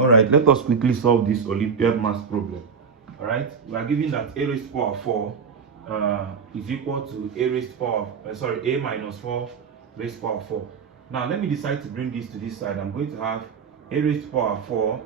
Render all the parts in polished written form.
All right, let us quickly solve this Olympiad math problem. All right, we are given that a raised to power 4 is equal to a raised to power, a minus 4 raised to power 4. Now, let me decide to bring this to this side. I'm going to have a raised to power 4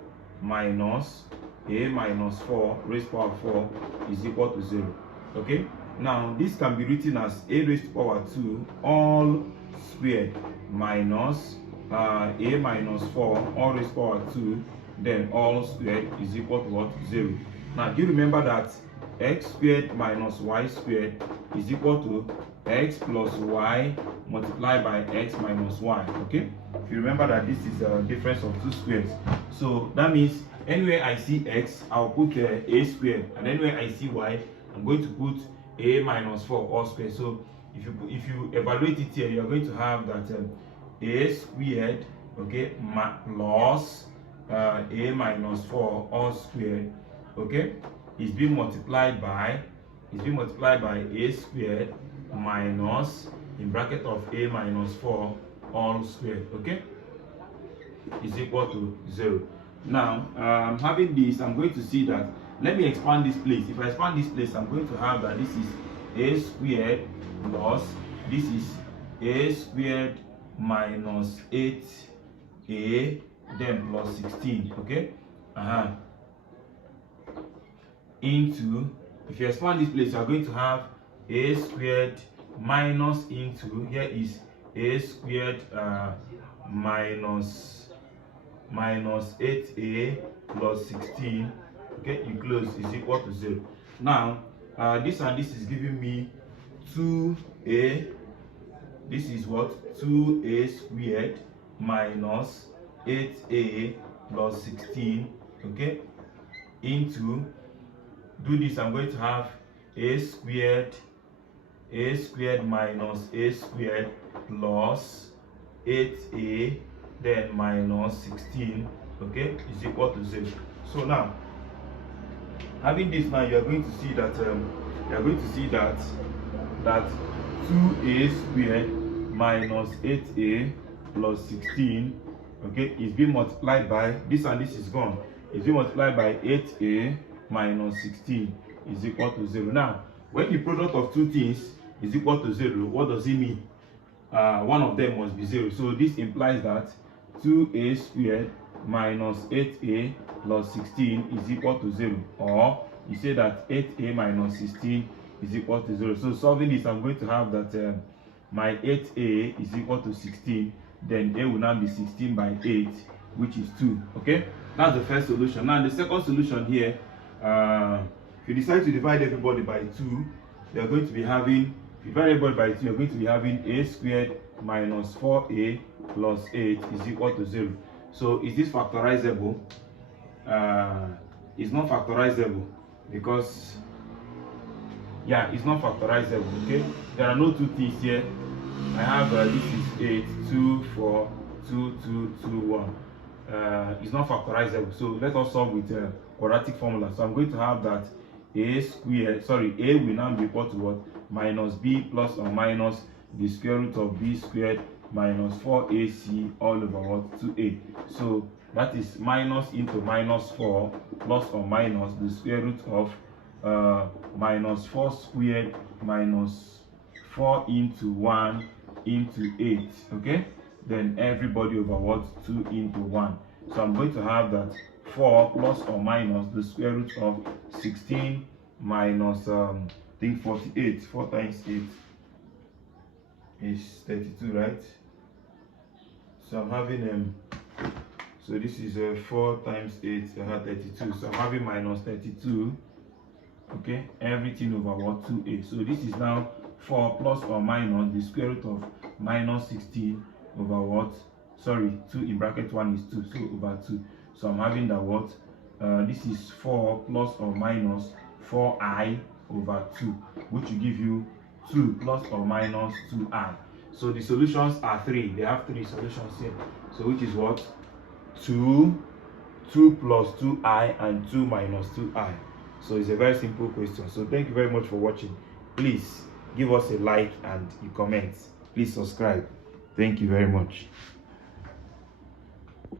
minus a minus 4 raised to power 4 is equal to 0. Okay, now this can be written as a raised to power 2 all squared minus a minus 4 all raised to power 2 then all squared is equal to what? 0. Now, do you remember that x squared minus y squared is equal to x plus y multiplied by x minus y? Okay, if you remember that this is a difference of two squares, so that means anywhere I see x, I'll put a squared, and anywhere I see y, I'm going to put a minus 4 all squared. So if you evaluate it here, you're going to have that a squared, okay, plus a minus 4 all squared, okay, is being multiplied by a squared minus in bracket of a minus 4 all squared, okay, is equal to 0. Now, having this, I'm going to see that, let me expand this place. If I expand this place, I'm going to have that this is a squared plus this is a squared minus 8a then plus 16, okay, into, if you expand this place, you are going to have a squared minus into, here is a squared minus 8a plus 16, okay, you close, is equal to 0. Now, this and this is giving me 2a, this is what? 2a squared minus 8a plus 16, okay, into, do this, I'm going to have a squared minus a squared plus 8a then minus 16, okay, is equal to 0. So now, having this now, you are going to see that that 2a squared minus 8a plus 16, okay, is being multiplied by this and this is gone. It's being multiplied by 8a minus 16 is equal to 0. Now, when the product of two things is equal to 0, what does it mean? One of them must be 0. So this implies that 2a squared minus 8a plus 16 is equal to 0. Or you say that 8a minus 16 is equal to 0. So solving this, I'm going to have that my 8a is equal to 16. Then a will now be 16 by 8, which is 2. Okay, that's the first solution. Now, the second solution here, if you decide to divide everybody by 2, you're going to be having, if you divide everybody by 2, you're going to be having a squared minus 4a plus 8 is equal to 0. So, is this factorizable? It's not factorizable because, yeah, it's not factorizable. Okay, there are no two things here. I have this is 8, 2, 4, 2, 2, 2, 1. It's not factorizable. So let us solve with quadratic formula. So I'm going to have that a squared, a will now be equal to what? Minus b plus or minus the square root of b squared minus 4ac all over what? 2a. So that is minus into minus 4 plus or minus the square root of minus 4 squared minus 4 into 1 into 8, okay, then everybody over what? 2 into 1. So I'm going to have that 4 plus or minus the square root of 16 minus I think 48. 4 times 8 is 32, right? So I'm having so this is 4 times 8, I have 32. So I'm having minus 32, okay, everything over what? 2a. So this is now 4 plus or minus the square root of minus 16 over what? 2 in bracket 1 is 2, so over 2. So I'm having that what? This is 4 plus or minus 4i over 2, which will give you 2 plus or minus 2i. So the solutions are 3. They have 3 solutions here. So which is what? 2 plus 2i and 2 minus 2i. So it's a very simple question. So thank you very much for watching. Please give us a like and a comment. Please subscribe. Thank you very much.